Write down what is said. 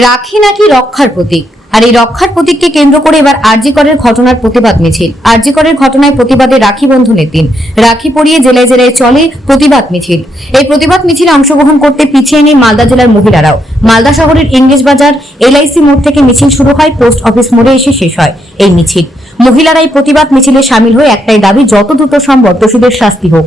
রাখি নাকি রক্ষার প্রতীক, আর এই রক্ষার প্রতীককে কেন্দ্র করে এবার আরজি করের ঘটনার প্রতিবাদ মিছিল। আরজি করের ঘটনায় প্রতিবাদে রাখি বন্ধনের দিন, রাখি পরিয়ে জেলায় জেলায় চলে প্রতিবাদ মিছিল। এই প্রতিবাদ মিছিলে অংশগ্রহণ করতে পিছিয়ে নেই মালদা জেলার মহিলারাও। মালদা শহরের ইংরেজ বাজার LIC মোড় থেকে মিছিল শুরু হয়, পোস্ট অফিস মোড়ে এসে শেষ হয় এই মিছিল। মহিলারা এই প্রতিবাদ মিছিলে সামিল হয়ে একটাই দাবি, যত দ্রুত সম্ভব দোষীদের শাস্তি হোক।